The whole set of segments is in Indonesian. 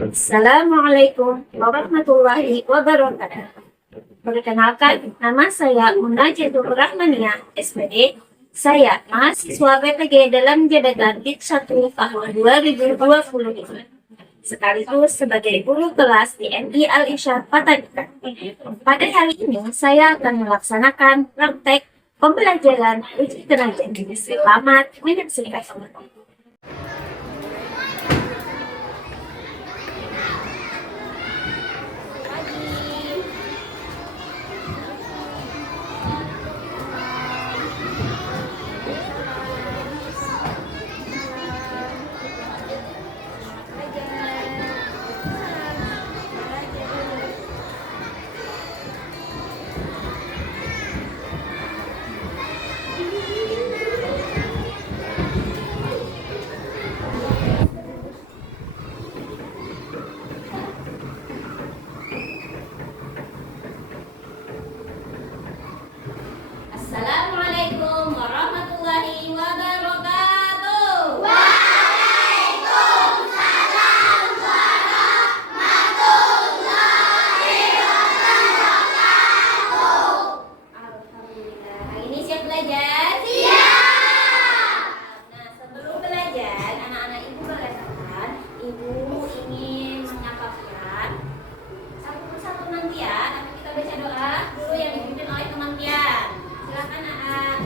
Assalamualaikum warahmatullahi wabarakatuh. Perkenalkan, nama saya Munajatul Rahmania, SPD. Saya mahasiswa PPG dalam jabatan DIT 1 tahun 2020. Sekaligus sebagai guru kelas di MI Al-Irsyad Patanikah. Pada hari ini, saya akan melaksanakan praktek pembelajaran uji tenaga. Selamat menyaksikan. Assalamualaikum warahmatullahi wabarakatuh. Alhamdulillah. Hari ini siap belajar? Siap. Nah, sebelum belajar, anak-anak ibu mengatakan ibu ingin menyapa pian satu persatu nanti ya. Nanti kita baca doa dulu yang dipimpin oleh teman pian. Silakan Aa.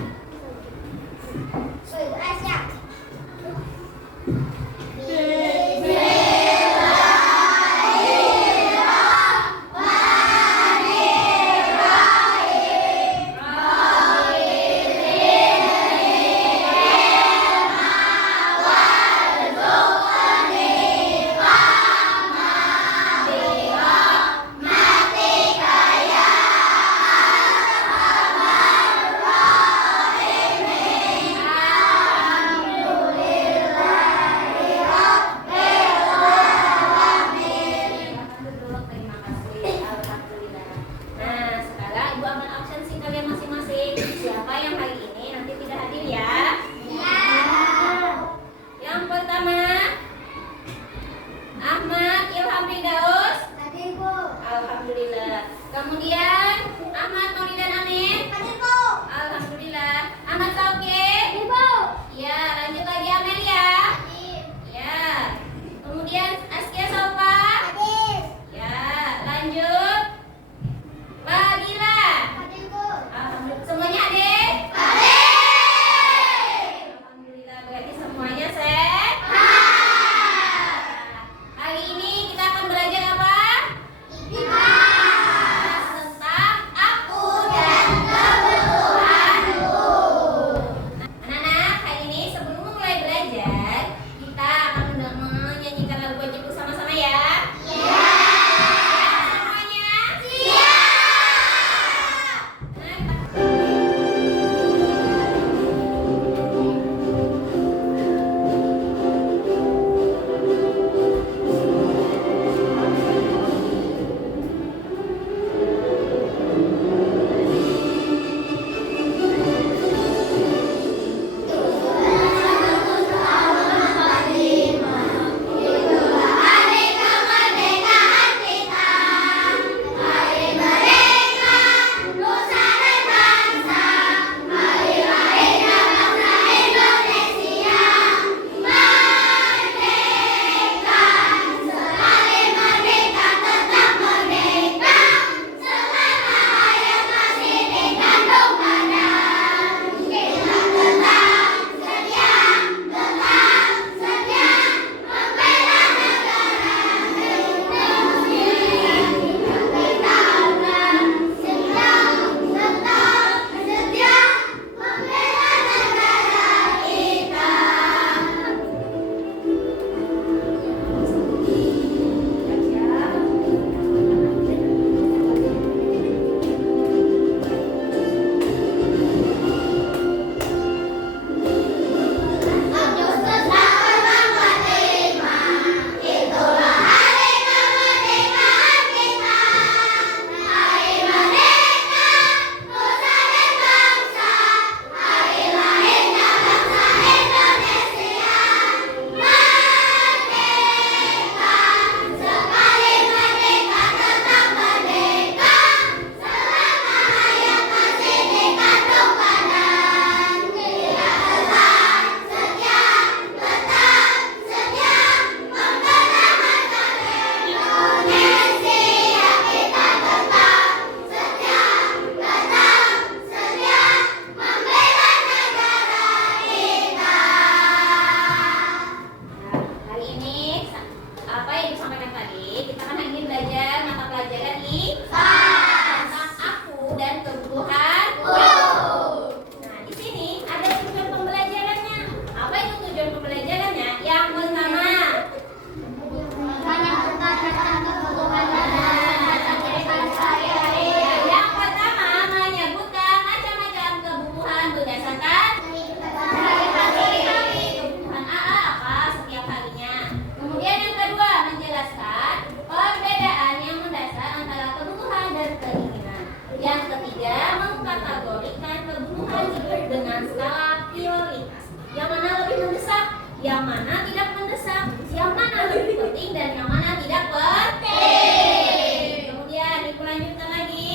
Ibu sampaikan tadi, kita kan ingin belajar mata pelajaran tentang aku dan kebutuhan guru. Nah, di sini ada tujuan pembelajarannya. Apa itu tujuan pembelajarannya? Yang pertama, menyebutkan macam-macam kebutuhan berdasarkan kebutuhan AA apa setiap harinya. Kemudian yang kedua, menjelaskan perbedaan yang mendasar antara kebutuhan dan keinginan. Yang ketiga, mengkategorikan kebutuhan hidup dengan skala prioritas. Yang mana lebih mendesak, yang mana tidak mendesak, yang mana lebih penting dan yang mana tidak penting. Kemudian Ibu lanjutkan lagi.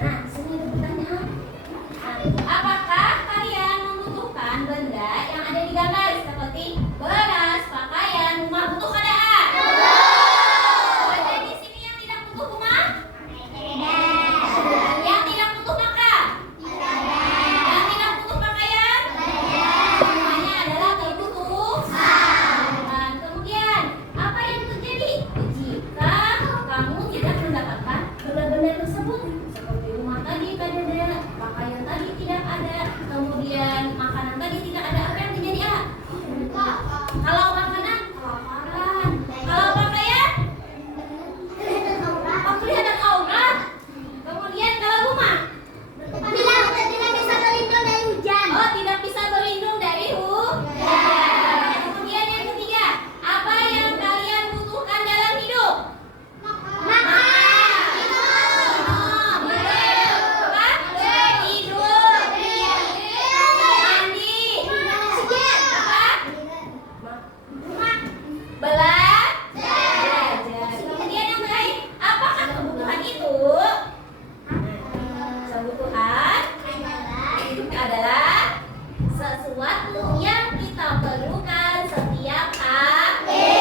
Nah, sini ada pertanyaan. Apakah kalian membutuhkan benda yang ada di gambar seperti beras, pakaian, rumah? Butuh tidak? Ada di sini yang tidak butuh rumah? Yang tidak butuh makan? Yang tidak butuh pakaian? Semuanya adalah kebutuhan. Kemudian, apa yang terjadi jika kamu tidak mendapatkan benda-benda tersebut? Seperti rumah tadi tidak ada, pakaian tadi tidak ada, kemudian makanan tadi tidak ada. Apa yang terjadi? Kalau makanan, kelaparan. Kalau pakaian, kelihatan aurat. Kemudian kalau rumah, oh, tidak bisa berlindung dari hujan. Kemudian yang ketiga, apa yang kalian butuhkan dalam hidup? Belajar. Kemudian yang terakhir, apakah kebutuhan itu? Kebutuhan adalah sesuatu yang kita perlukan setiap hari.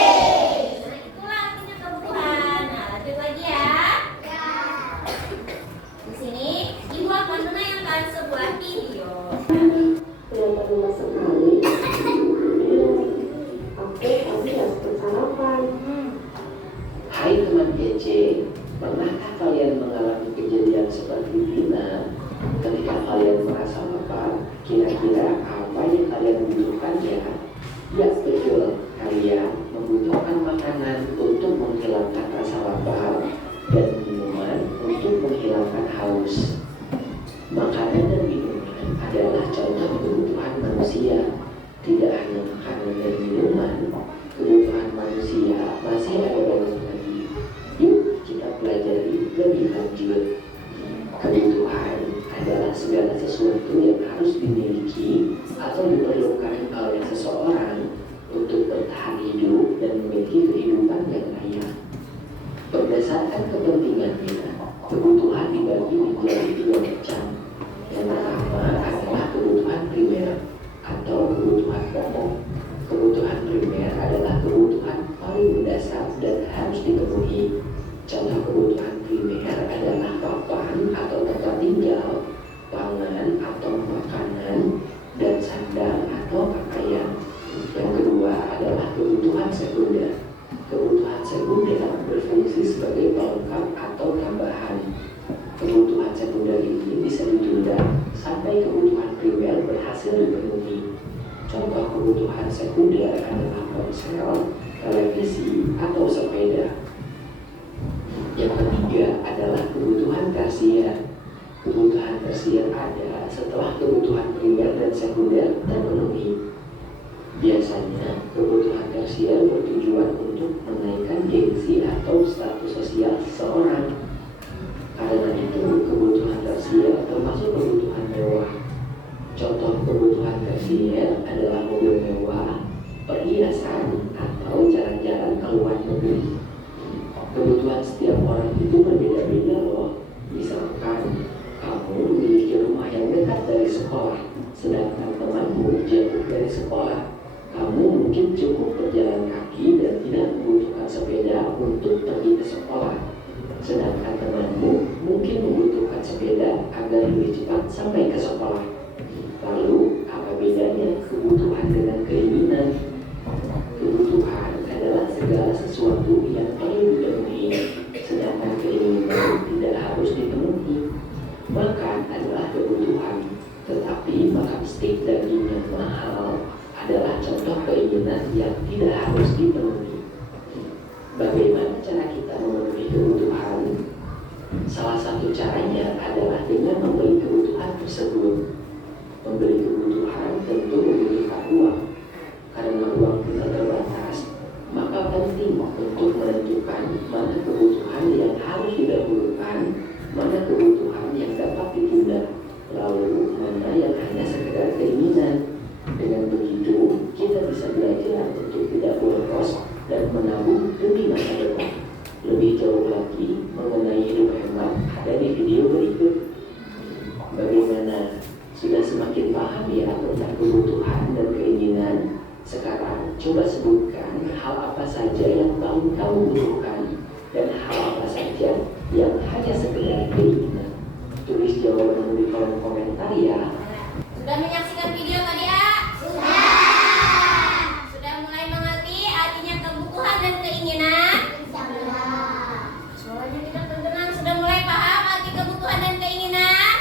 Nah, itulah artinya kebutuhan. Nah, lanjut lagi ya. Di sini Ibu akan menayangkan sebuah video. Kelihatan masuk kali. Oke, kami harus bersarapan. Hai teman kece, pernahkah kalian mengalami kejadian seperti Vina? Ketika kalian merasa lapar, kira-kira apa yang kalian butuhkan ya? Ya betul, kalian membutuhkan makanan untuk menghilangkan rasa lapar dan minuman untuk menghilangkan haus. Makanan dan minuman adalah contoh kebutuhan manusia. Tidak hanya makanan dan minuman, kebutuhan manusia masih ada banyak lagi. Yuk kita pelajari lebih lanjut. Kebutuhan adalah segala sesuatu yang harus dimiliki atau diperlukan oleh seseorang untuk bertahan hidup dan memiliki kehidupan yang layak. Berdasarkan kepentingannya, kebutuhan dibagi menjadi dua macam. Yang pertama adalah kebutuhan primer atau kebutuhan pokok. Kebutuhan primer adalah kebutuhan paling mendasar dan harus dipenuhi. Contoh kebutuhan primer adalah papan atau tempat tinggal, pangan atau makanan, dan sandal atau pakaian. Yang kedua adalah kebutuhan sekunder. Kebutuhan sekunder berfungsi sebagai pelengkap atau tambahan. Kebutuhan sekunder ini bisa ditunda sampai kebutuhan primer berhasil dipenuhi. Contoh kebutuhan sekunder adalah ponsel, televisi, atau sepeda. Yang ketiga adalah kebutuhan tersier. Kebutuhan tersier ada setelah kebutuhan primer dan sekunder terpenuhi. Biasanya, kebutuhan tersier bertujuan untuk menaikkan gengsi atau status sosial seseorang. Karena itu, kebutuhan tersier termasuk kebutuhan mewah. Contoh kebutuhan tersier adalah mobil mewah, perhiasan, atau jalan-jalan ke luar negeri. Kebutuhan setiap orang itu berbeda-beda loh. Misalkan, kamu memiliki rumah yang dekat dari sekolah, sedangkan temanmu jauh dari sekolah. Kamu mungkin cukup berjalan kaki dan tidak membutuhkan sepeda untuk pergi ke sekolah. Sedangkan temanmu mungkin membutuhkan sepeda agar lebih cepat sampai ke sekolah. Lalu, apa bedanya kebutuhan dengan keinginan? Kebutuhan tidak harus dipenuhi. Bagaimana cara kita memenuhi kebutuhan? Salah satu caranya adalah dengan membeli kebutuhan tersebut. Membeli kebutuhan tentu membutuhkan uang. Karena uang kita terbatas, maka penting untuk menentukan mana kebutuhan yang harus didahulukan, mana kebutuhan yang dapat ditunda, lalu mana yang hanya sekedar keinginan. Dengan begitu, kita bisa belajar untuk tidak boros dan menabung demi masa depan. Lebih jauh lagi mengenai hidup hemat ada di video berikut. Bagaimana? Sudah semakin paham ya tentang kebutuhan dan keinginan? Sekarang coba sebutkan hal apa saja yang paling kamu butuhkan dan hal apa saja yang hanya sekedar keinginan. Tulis jawabanmu di kolom komentar ya. Sudah menyaksikan video tadi, A? Sudah mulai mengerti artinya kebutuhan dan keinginan? Suaranya tidak terdengar. Sudah mulai paham arti kebutuhan dan keinginan?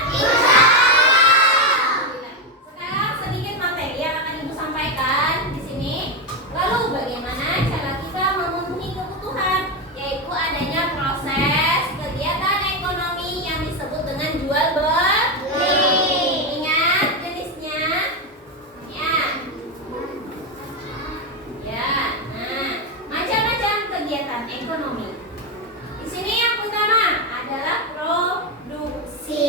Sekarang sedikit materi yang akan Ibu sampaikan di sini. Lalu bagaimana cara kita memenuhi kebutuhan? Yaitu adanya proses kegiatan ekonomi yang disebut dengan jual beli. Ingat jenisnya? Ya. Ya. Nah, macam-macam kegiatan ekonomi. Di sini yang pertama adalah produksi.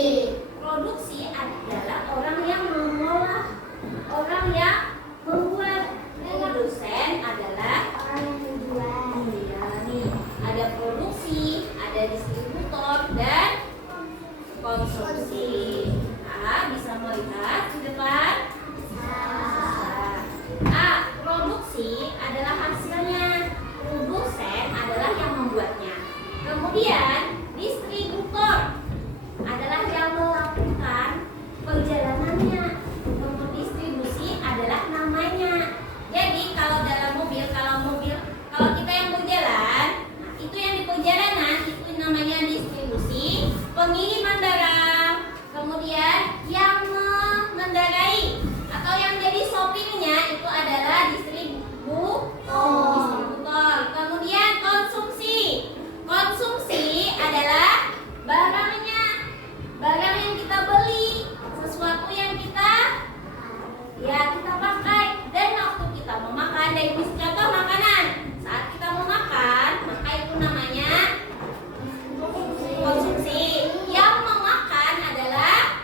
Produksi adalah orang yang mengolah, orang yang membuat. Produsen adalah orang yang menjual. Iya nih, ada produksi, ada distributor dan konsumsi. Bisa melihat di depan? Bisa. Produksi adalah hasilnya. Produsen adalah yang membuatnya. Kemudian distributor adalah yang melakukan perjalanannya. Untuk distribusi adalah namanya. Jadi kalau dalam mobil, kalau kita yang berjalan, nah itu yang di perjalanan itu namanya distribusi. Pengiriman barang, kemudian yang mengendarai atau yang jadi sopirnya itu adalah distributor. Kemudian konsumsi. Konsumsi adalah barangnya, barang yang kita beli, sesuatu yang kita pakai. Dan waktu kita mau makan, dari contoh makanan, saat kita mau makan, maka itu namanya konsumsi. Yang memakan adalah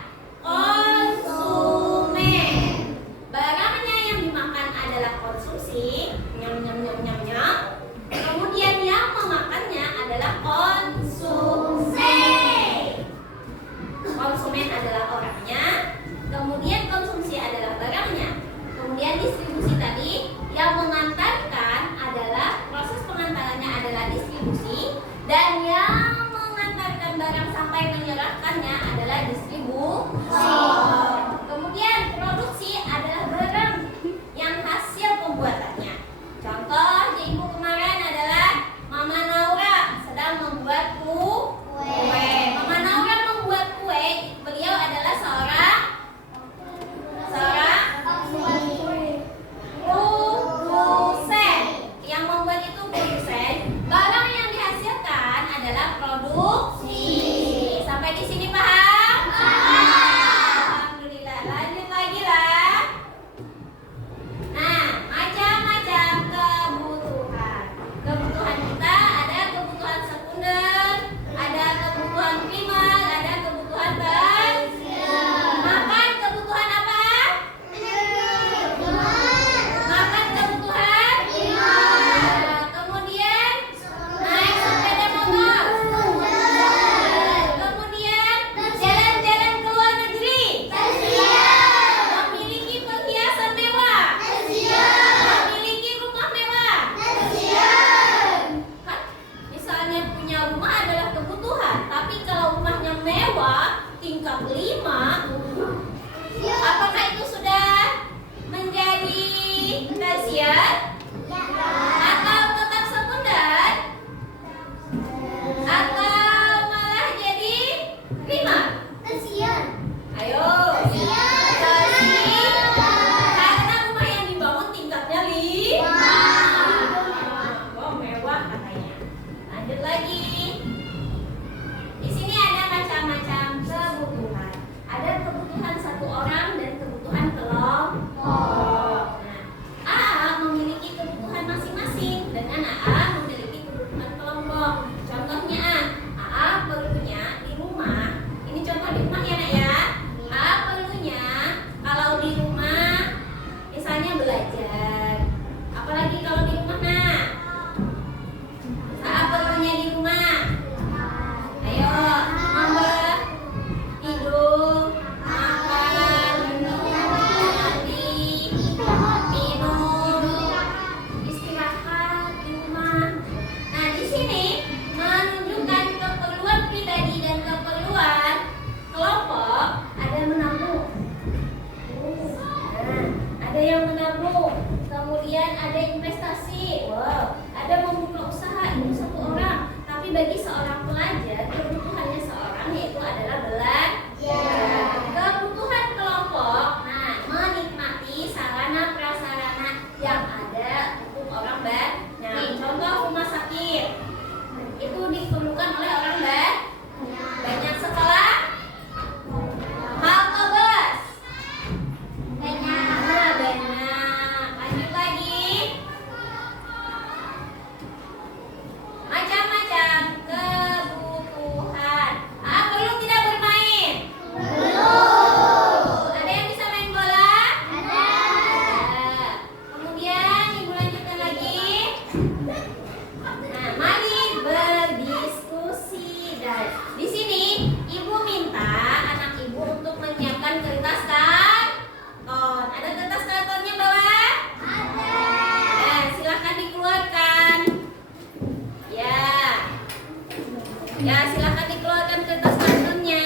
Ya, silakan dikeluarkan kertas kartonnya.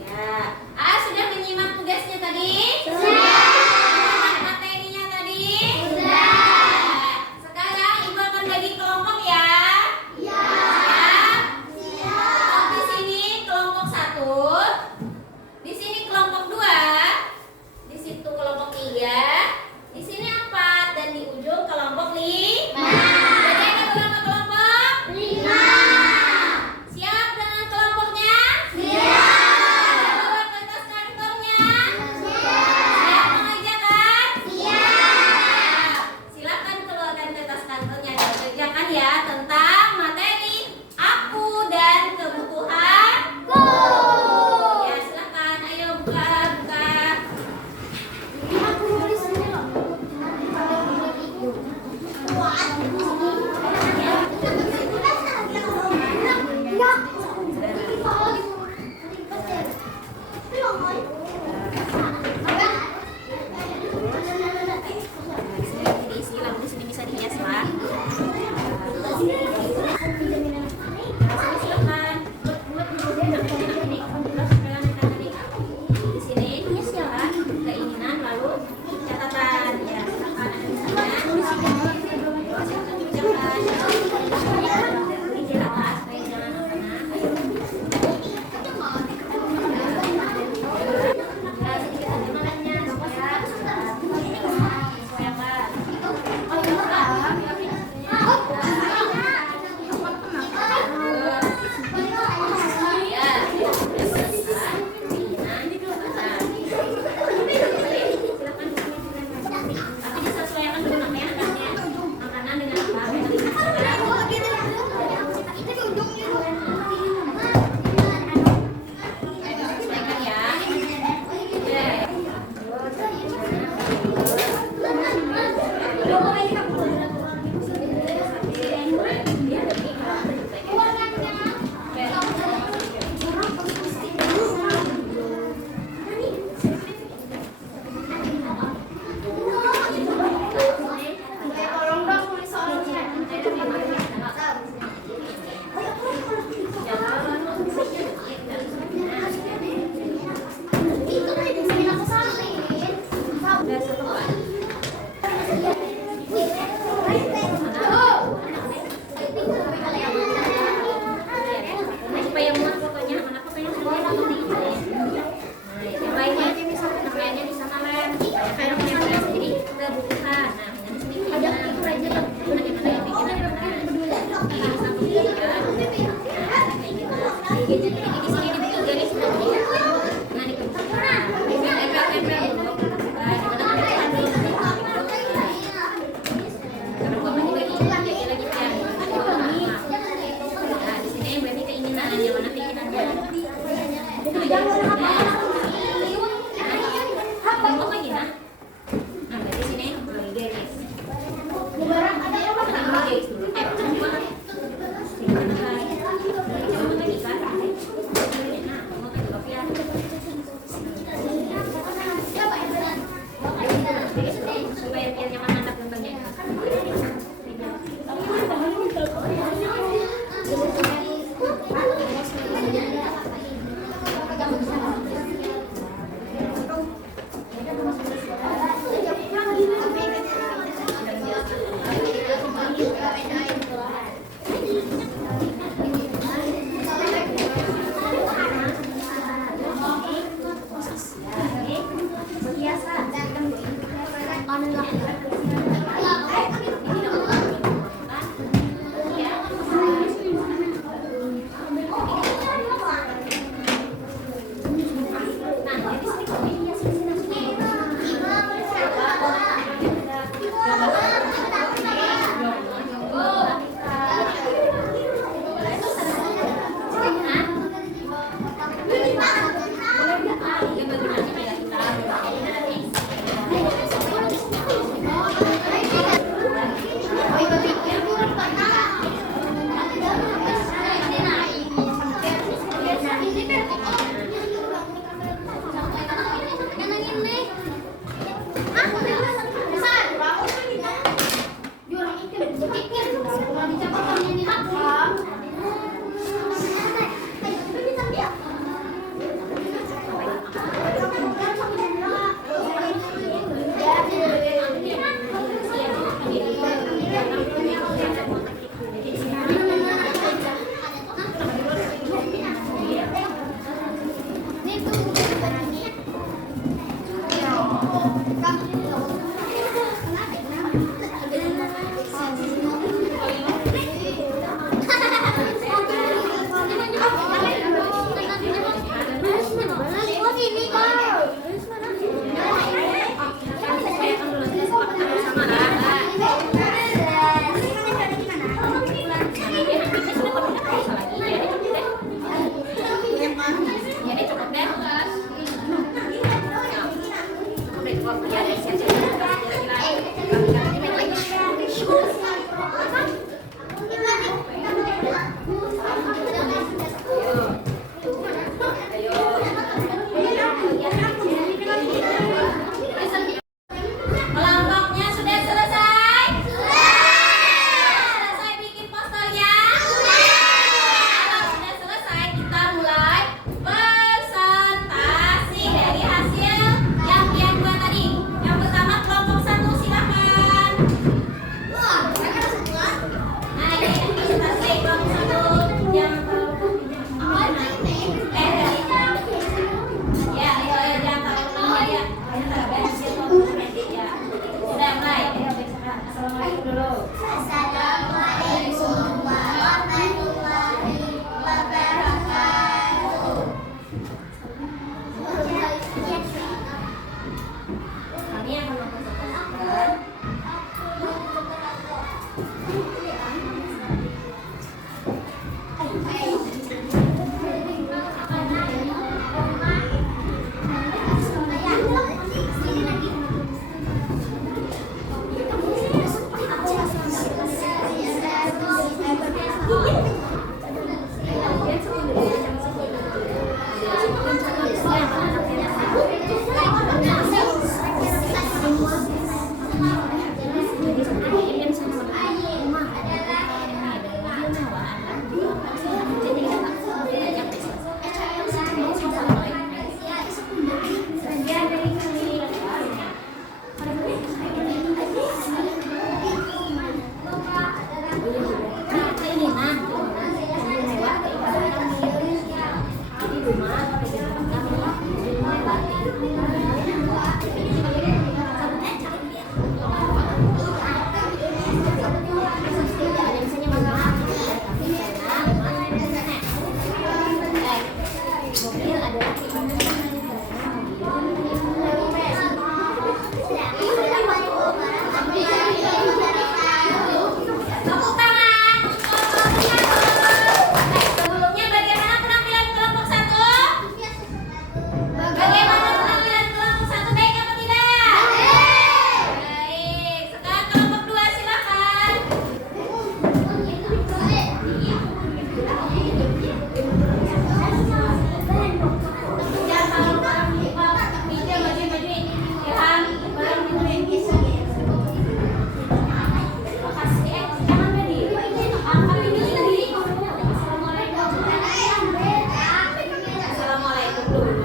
Ya. Sudah menyimak tugasnya tadi? Sudah. Materinya tadi? Sudah. Sekarang Ibu akan bagi kelompok ya. Ya. Siap. Di sini kelompok 1. Di sini kelompok 2. Di situ kelompok 3. Di sini 4 dan di ujung kelompok 5. Jadi ada berapa kelompok? 5. Siap dengan kelompoknya? Siap. Bawa kertas kartonnya? Siap mengerjakan? Siap. Silakan keluarkan kertas kartonnya dan kerjakan ya tentang materi aku dan kebutuhanku. Ya, silakan. Ayo buka. Diisi, lalu di sini bisa dihias lah. Silakan. Di sini silakan keinginan lalu catatan ya. Silakan di atas supaya jangan supaya muat fotonya, mana fotonya sudah yang baiknya namanya di sana lem, kayak jadi kebutuhan. Nah, di sini ada itu aja tuh, bagaimana yang bikin satu tiga, di sini dibikin garis nanti, nah di kebutuhan, tempel dulu, supaya biar nyaman mantap gambarnya. Kelompoknya sudah selesai? Selesai bikin posternya? Kalau sudah selesai, kita mulai presentasi dari hasil yang dia buat tadi. Yang pertama kelompok 1 silakan. Nah, ini presentasi kelompok 1 yang ya, jangan terlalu ya. Sudah mulai. Assalamualaikum dulu. Assalamualaikum warahmatullahi wabarakatuh. Kami akan mempresentasikan tepuk tangan untuk sebelumnya bagaimana penampilan kelompok 1? Bagaimana penampilan kelompok 1? Baik apa tidak? Baik. Sekarang kelompok 2 silakan. Jangan terlalu bareng meja maju-maju. Ilham, bareng maju. Makasih. Jangan berdiri. Angkat ini lagi. Assalamualaikum dulu.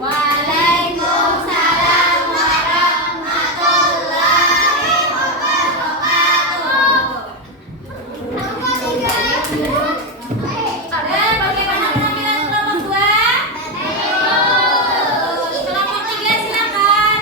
Waalaikumsalam warahmatullahi wabarakatuh. Bagaimana penampilan kelompok 2? Kelompok 3 silakan.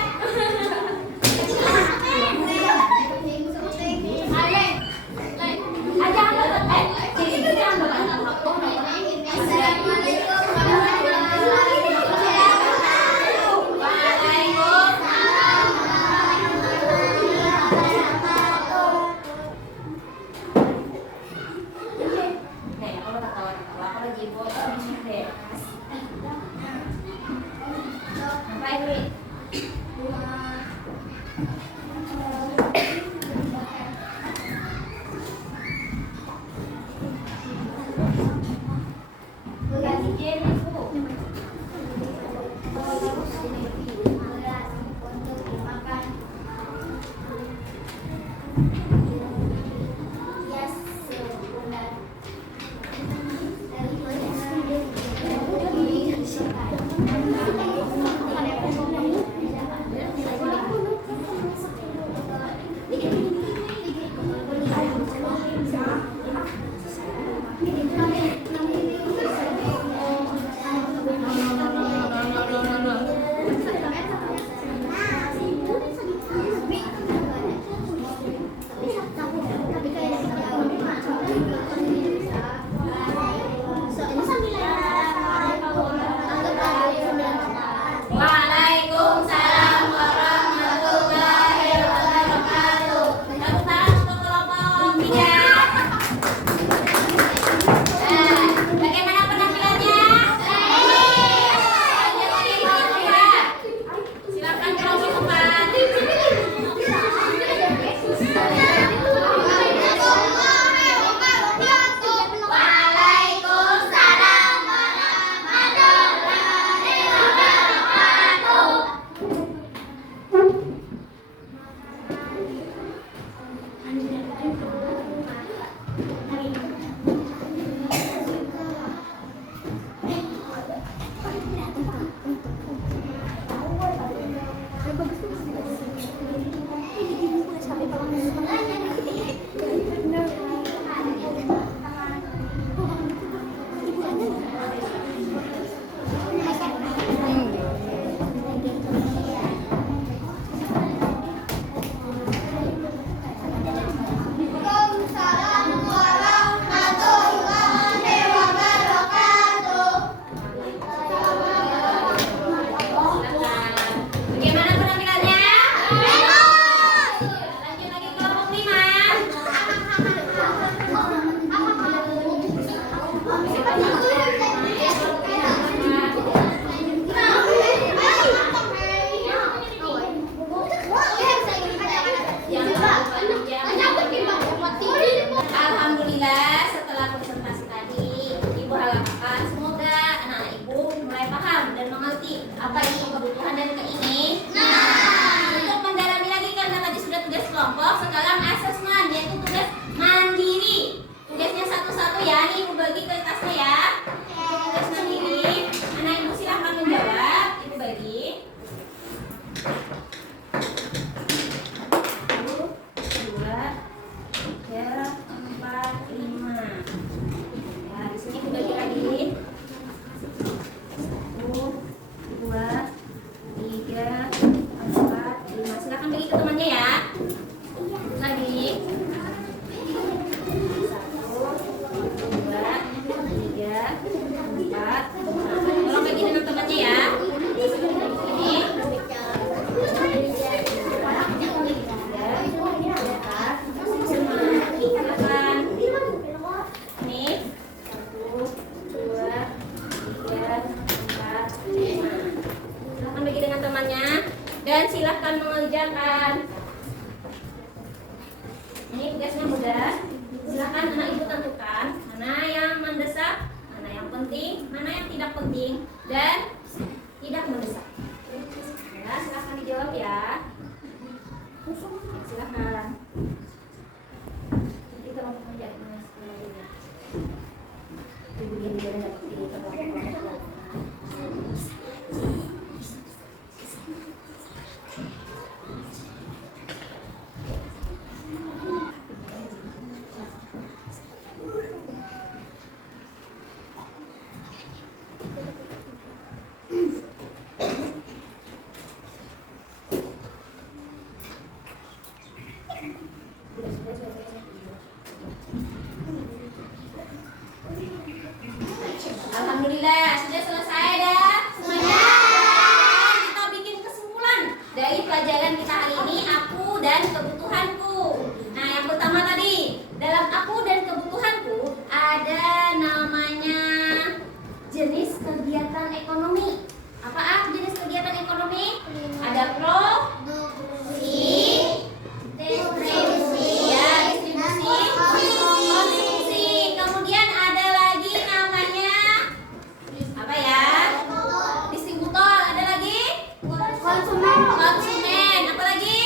Apa itu kebutuhan dan keinginan? Untuk mendalami lagi karena tadi sudah tugas kelompok, sekarang asesmen yaitu tugas mandiri. Tugasnya satu-satu ya, ini ibu bagi kertasnya ya. Tugas mandiri. Anak ibu silahkan menjawab, ibu bagi. 1, 2, 3, 4, 5. Ya, di sini ibu bagi lagi. 1, 2, 3, 4, 5. Silakan bagi ke temannya ya. Lagi. 1, 2, 3, 4. Tolong bagi dengan temannya ya. Ini. Silakan. Ini. 1, 2, 3, 4, 5. Silakan bagi dengan temannya dan silahkan mengerjakan. Ini tugasnya mudah. Silahkan anak ibu tentukan mana yang mendesak, mana yang penting, mana yang tidak penting dan tidak mendesak. Ya, silahkan dijawab ya. Silahkan. Nanti kalau mau kerja mas, ibu yang dia dapat di kelompok. Alhamdulillah sudah selesai dah semuanya. Kita bikin kesimpulan dari pelajaran kita hari ini, aku dan kebutuhanku. Nah, yang pertama tadi, dalam aku dan kebutuhanku ada namanya jenis kegiatan ekonomi. Apa jenis kegiatan ekonomi? Ada produksi, distribusi, ya, distribusi, konsumsi. Kemudian ada lagi namanya apa ya? Distributor. Ada lagi? Konsumen. Apa lagi?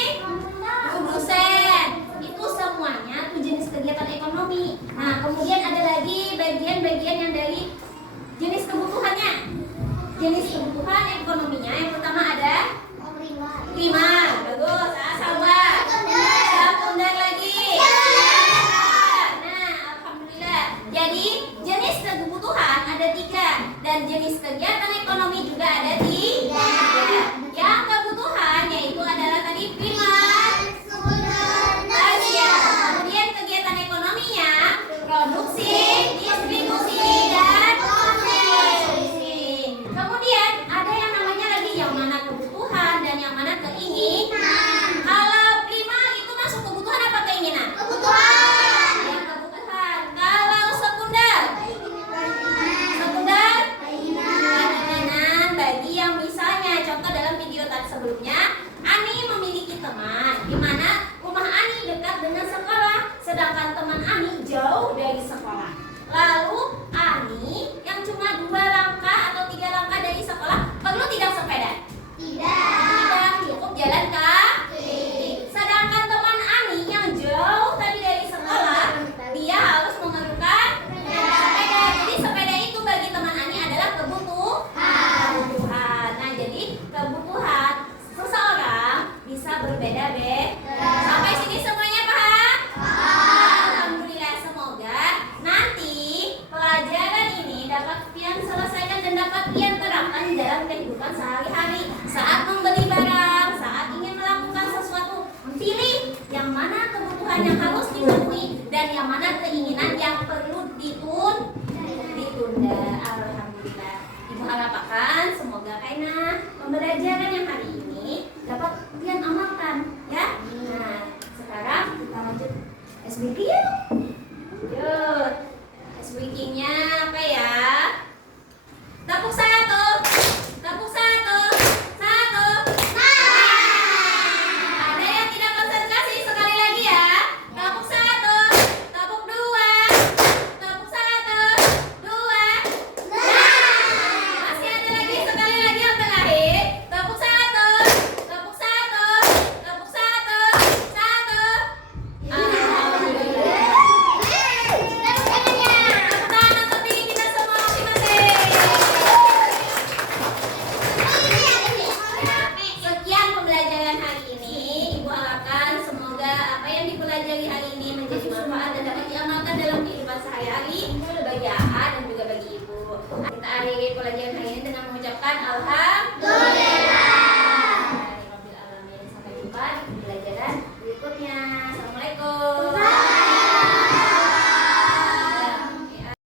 Produsen. Itu semuanya tuh jenis kegiatan ekonomi. Nah, kemudian ada lagi bagian-bagian yang dari jenis kebutuhannya. Jenis kebutuhan ekonominya yang pertama ada primar. Bagus. Sabar. Sekunder lagi. Nah, alhamdulillah. Jadi jenis kebutuhan ada 3 dan jenis kegiatan ekonomi juga ada 3. Yang kebutuhan yaitu adalah tadi primar, tersier. Kemudian kegiatan ekonominya produksi, distribusi dan konsumsi. Kemudian ada yang namanya lagi yang mana kebutuhan dan yang mana keinginan. Kalau primar itu masuk kebutuhan apa keinginan? Kebutuhan. Yang kebutuhan. Kalau sekunder? Sekunder? Keinginan. Bagi yang misalnya contoh dalam video tadi sebelumnya, Ani memiliki teman di mana rumah Ani dekat dengan sekolah, sedangkan teman Ani jauh dari sekolah. Lalu Ani yang cuma 2 langkah atau 3 langkah dari sekolah perlu tidak sepeda? Tidak, cukup jalan kaki. Sedangkan teman Ani yang jauh tadi dari sekolah, dia harus memerlukan sepeda. Jadi sepeda itu bagi teman Ani adalah kebutuhan. Nah, jadi kebutuhan seseorang bisa berbeda-beda.